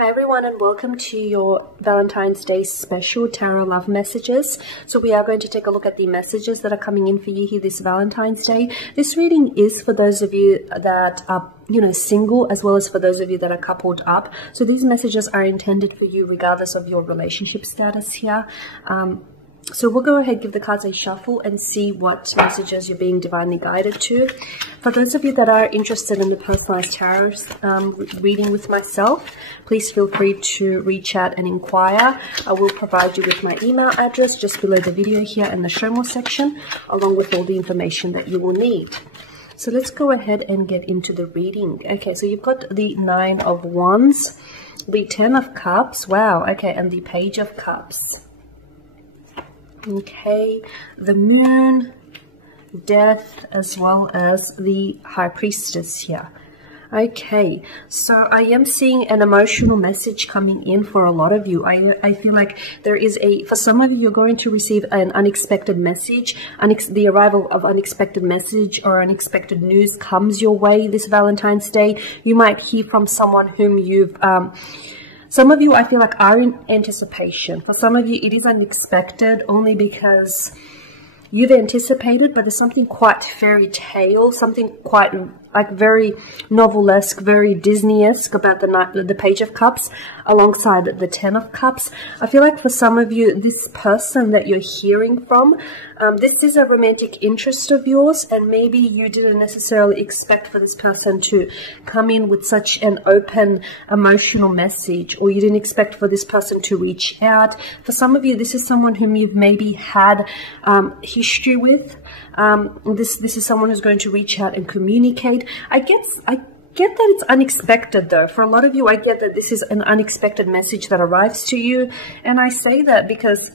Hi everyone, and welcome to your Valentine's Day special tarot love messages. So we are going to take a look at the messages that are coming in for you here this Valentine's Day. This reading is for those of you that are single, as well as for those of you that are coupled up. So these messages are intended for you regardless of your relationship status here. So we'll go ahead, give the cards a shuffle and see what messages you're being divinely guided to. For those of you that are interested in the personalized tarot reading with myself, please feel free to reach out and inquire. I will provide you with my email address just below the video here in the show more section, along with all the information that you will need. So let's go ahead and get into the reading. Okay, so you've got the 9 of Wands, the 10 of Cups, wow, okay, and the Page of Cups. Okay, the Moon, Death, as well as the High Priestess here. Okay, so I am seeing an emotional message coming in for a lot of you. I feel like there is for some of you, you're going to receive an unexpected message. The arrival of unexpected message or unexpected news comes your way this Valentine's Day. You might hear from someone whom you've... some of you, I feel like, are in anticipation. For some of you, it is unexpected only because you've anticipated, but there's something quite fairy tale, something quite like very novelesque, very Disney-esque about the Page of Cups alongside the 10 of Cups. I feel like for some of you, this person that you're hearing from, this is a romantic interest of yours, and maybe you didn't necessarily expect for this person to come in with such an open emotional message, or you didn't expect for this person to reach out. For some of you, this is someone whom you've maybe had history with. This is someone who's going to reach out and communicate. I get that it's unexpected though. For a lot of you, I get that this is an unexpected message that arrives to you. And I say that because,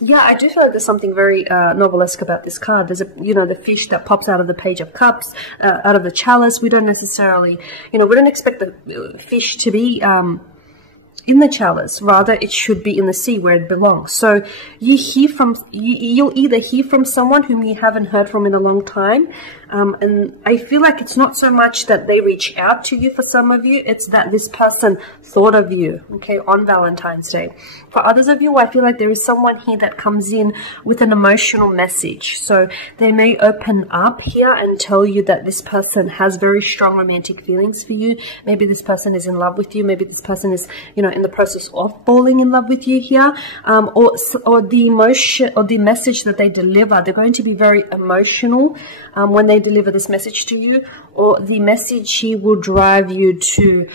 yeah, I do feel like there's something very novelesque about this card. There's the fish that pops out of the Page of Cups, out of the chalice. We don't necessarily, we don't expect the fish to be in the chalice. Rather, it should be in the sea where it belongs. So you'll either hear from someone whom you haven't heard from in a long time, and I feel like it's not so much that they reach out to you for some of you, it's that this person thought of you, okay, on Valentine's Day. For others of you, I feel like there is someone here that comes in with an emotional message. So they may open up here and tell you that this person has very strong romantic feelings for you. Maybe this person is in love with you. Maybe this person is, in the process of falling in love with you here. Or the emotion or the message that they deliver, they're going to be very emotional when they deliver this message to you, or the message here will drive you to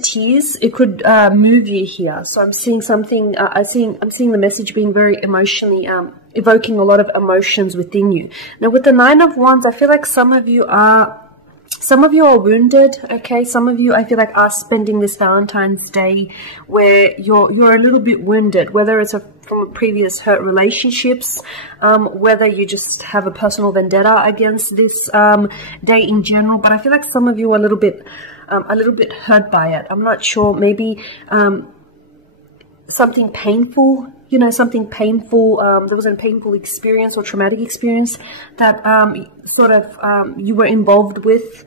tears. It could move you here. So I'm seeing something. I'm seeing the message being very emotionally evoking a lot of emotions within you. Now with the 9 of Wands, I feel like some of you are wounded, okay? Some of you, I feel like, are spending this Valentine's Day where you're a little bit wounded, whether it's from previous hurt relationships, whether you just have a personal vendetta against this day in general. But I feel like some of you are a little bit hurt by it. I'm not sure, maybe something painful, there was a painful experience or traumatic experience that you were involved with,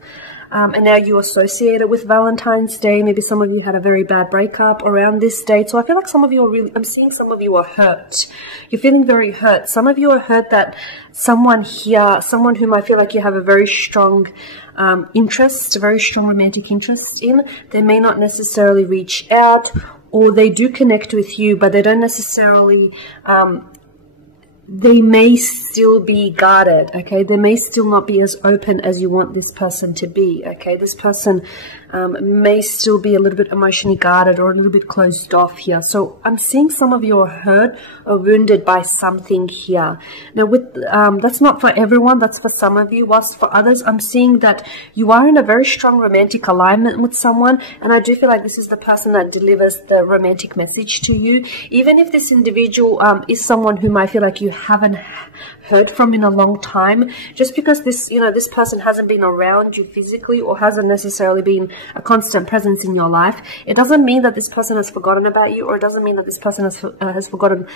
and now you associate it with Valentine's Day. Maybe some of you had a very bad breakup around this date. So I feel like some of you are I'm seeing some of you are hurt. You're feeling very hurt. Some of you are hurt that someone whom I feel like you have a very strong interest, a very strong romantic interest in, they may not necessarily reach out, or they do connect with you, but they don't necessarily, they may still be guarded, okay? They may still not be as open as you want this person to be, okay? This person may still be a little bit emotionally guarded or a little bit closed off here. So I'm seeing some of you are hurt or wounded by something here. Now, that's not for everyone. That's for some of you. Whilst for others, I'm seeing that you are in a very strong romantic alignment with someone. And I do feel like this is the person that delivers the romantic message to you. Even if this individual is someone whom I feel like you haven't heard from in a long time, just because this person hasn't been around you physically or hasn't necessarily been a constant presence in your life, it doesn't mean that this person has forgotten about you, or it doesn't mean that this person has forgotten,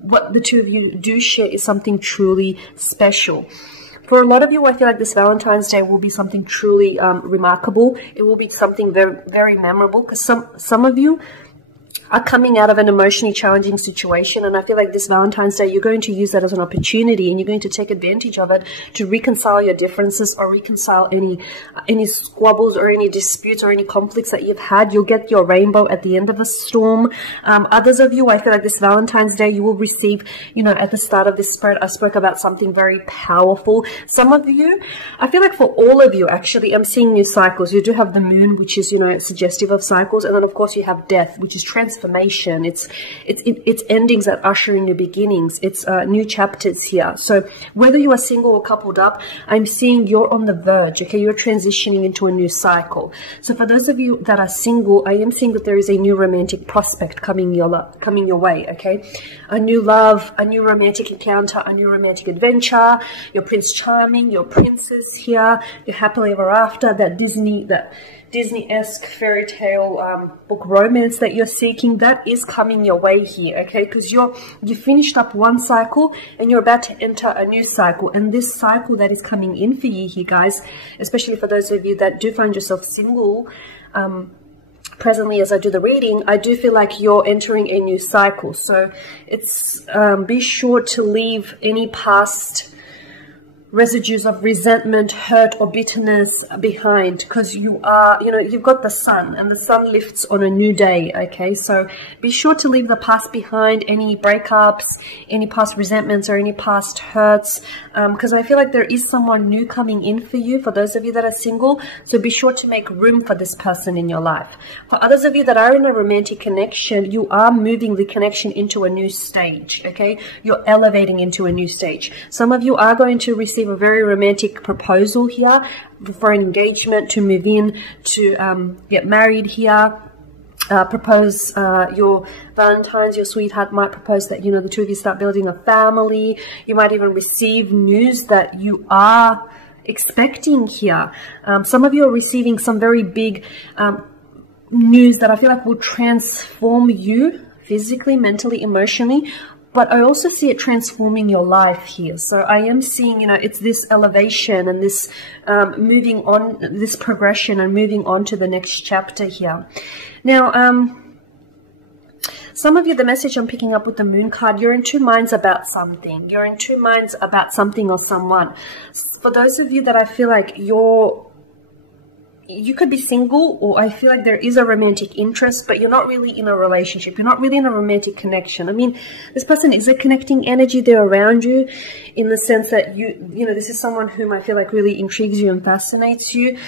what the two of you do share is something truly special. For a lot of you, I feel like this Valentine's Day will be something truly remarkable. It will be something very, very memorable, because some of you are coming out of an emotionally challenging situation, and I feel like this Valentine's Day you're going to use that as an opportunity, and you're going to take advantage of it to reconcile your differences, or reconcile any squabbles or any disputes or any conflicts that you've had. You'll get your rainbow at the end of a storm. Others of you, I feel like this Valentine's Day you will receive, you know, at the start of this spread I spoke about something very powerful. Some of you, I feel like for all of you actually, I'm seeing new cycles. You do have the moon, which is, you know, suggestive of cycles, and then of course you have death, which is transformation. It's endings that usher in new beginnings. It's new chapters here. So whether you are single or coupled up, I'm seeing you're on the verge. Okay, you're transitioning into a new cycle. So for those of you that are single, I am seeing that there is a new romantic prospect coming your way. Okay, a new love, a new romantic encounter, a new romantic adventure. Your Prince Charming, your princess here, your happily ever after, that Disney-esque fairy tale book romance that you're seeking, that is coming your way here, okay? Because you finished up one cycle and you're about to enter a new cycle, and this cycle that is coming in for you here, guys, especially for those of you that do find yourself single presently as I do the reading, I do feel like you're entering a new cycle. So it's be sure to leave any past residues of resentment, hurt, or bitterness behind, because you are, you know, you've got the sun, and the sun lifts on a new day, okay? So be sure to leave the past behind, any breakups, any past resentments, or any past hurts, because I feel like there is someone new coming in for you, for those of you that are single. So be sure to make room for this person in your life. For others of you that are in a romantic connection, you are moving the connection into a new stage, okay? You're elevating into a new stage. Some of you are going to receive a very romantic proposal here for an engagement, to move in, to get married here. Propose your Valentine's, your sweetheart might propose that, you know, the two of you start building a family. You might even receive news that you are expecting here. Some of you are receiving some very big news that I feel like will transform you physically, mentally, emotionally. But I also see it transforming your life here. So I am seeing, you know, it's this elevation and this moving on, this progression and moving on to the next chapter here. Now, some of you, the message I'm picking up with the moon card, you're in two minds about something. You're in two minds about something or someone. For those of you that I feel like you could be single, or I feel like there is a romantic interest, but you're not really in a relationship. You're not really in a romantic connection. I mean, this person is a connecting energy. They're around you in the sense that you know, this is someone whom I feel like really intrigues you and fascinates you.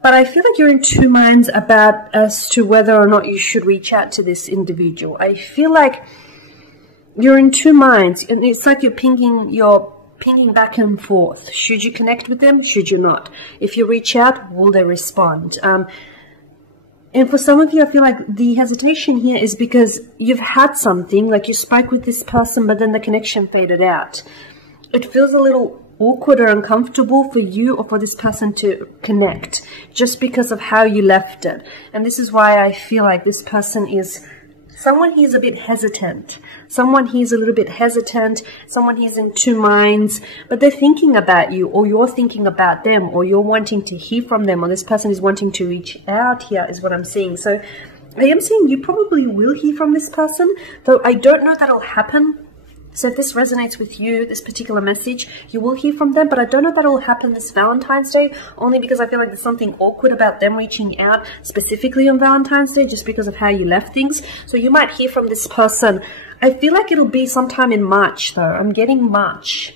But I feel like you're in two minds about as to whether or not you should reach out to this individual. I feel like you're in two minds, and it's like you're pinging back and forth. Should you connect with them? Should you not? If you reach out, will they respond? And for some of you, I feel like the hesitation here is because you've had something, like you spoke with this person, but then the connection faded out. It feels a little awkward or uncomfortable for you or for this person to connect just because of how you left it. And this is why I feel like this person is someone he's a bit hesitant. Someone he's a little bit hesitant. Someone he's in two minds. But they're thinking about you, or you're thinking about them, or you're wanting to hear from them, or this person is wanting to reach out here is what I'm seeing. So I am seeing you probably will hear from this person, though I don't know that'll happen. So if this resonates with you, this particular message, you will hear from them, but I don't know that it will happen this Valentine's Day, only because I feel like there's something awkward about them reaching out specifically on Valentine's Day, just because of how you left things. So you might hear from this person. I feel like it'll be sometime in March, though. I'm getting March.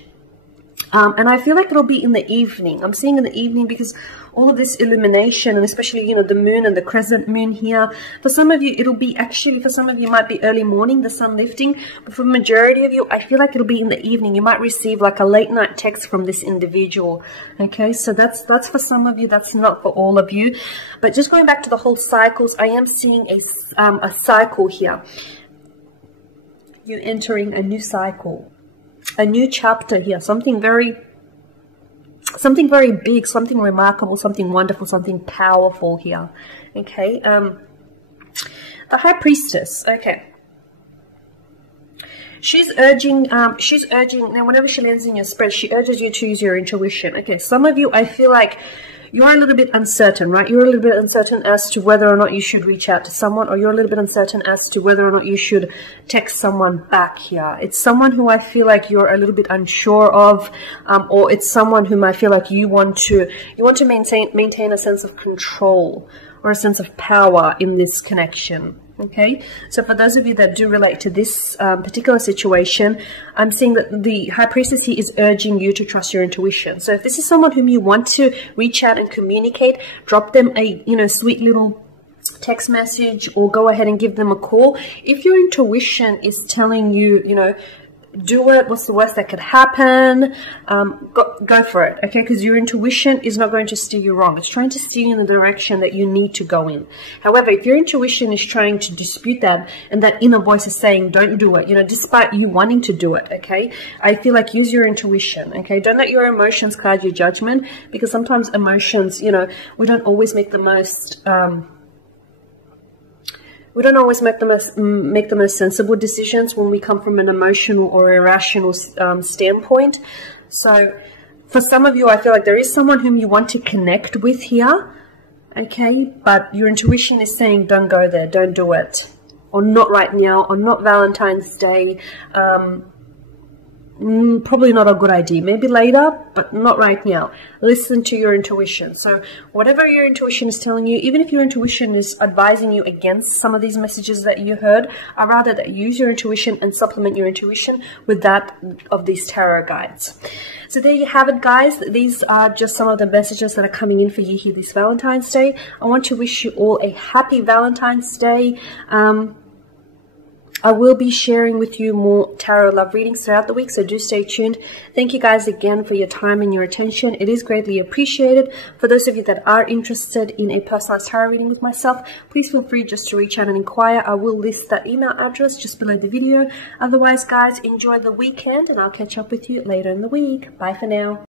And I feel like it'll be in the evening. I'm seeing in the evening because all of this illumination, and especially, you know, the moon and the crescent moon here. For some of you, it'll be actually, for some of you, it might be early morning, the sun lifting. But for the majority of you, I feel like it'll be in the evening. You might receive like a late night text from this individual. Okay, so that's for some of you. That's not for all of you. But just going back to the whole cycles, I am seeing a cycle here. You entering a new cycle. A new chapter here, something very big, something remarkable, something wonderful, something powerful here. Okay, the High Priestess. Okay, She's urging, now whenever she lands in your spread, she urges you to use your intuition. Okay, some of you, I feel like you're a little bit uncertain, right? You're a little bit uncertain as to whether or not you should reach out to someone, or you're a little bit uncertain as to whether or not you should text someone back here. It's someone who I feel like you're a little bit unsure of, or it's someone whom I feel like you want to maintain a sense of control or a sense of power in this connection. Okay, so for those of you that do relate to this particular situation, I'm seeing that the High Priestess here is urging you to trust your intuition. So if this is someone whom you want to reach out and communicate, drop them a, you know, sweet little text message, or go ahead and give them a call. If your intuition is telling you, you know, do it, what's the worst that could happen, go for it, okay? Because your intuition is not going to steer you wrong. It's trying to steer you in the direction that you need to go in. However, if your intuition is trying to dispute that, and that inner voice is saying don't do it, you know, despite you wanting to do it, okay, I feel like use your intuition, okay? Don't let your emotions cloud your judgment, because sometimes emotions, you know, we don't always make the most make the most sensible decisions when we come from an emotional or irrational standpoint. So for some of you, I feel like there is someone whom you want to connect with here, okay, but your intuition is saying don't go there, don't do it, or not right now, or not Valentine's Day. Probably not a good idea. Maybe later, but not right now. Listen to your intuition. So whatever your intuition is telling you, even if your intuition is advising you against some of these messages that you heard, I'd rather that you use your intuition and supplement your intuition with that of these tarot guides. So there you have it, guys. These are just some of the messages that are coming in for you here this Valentine's Day. I want to wish you all a happy Valentine's Day. I will be sharing with you more tarot love readings throughout the week, so do stay tuned. Thank you guys again for your time and your attention. It is greatly appreciated. For those of you that are interested in a personalized tarot reading with myself, please feel free just to reach out and inquire. I will list that email address just below the video. Otherwise, guys, enjoy the weekend, and I'll catch up with you later in the week. Bye for now.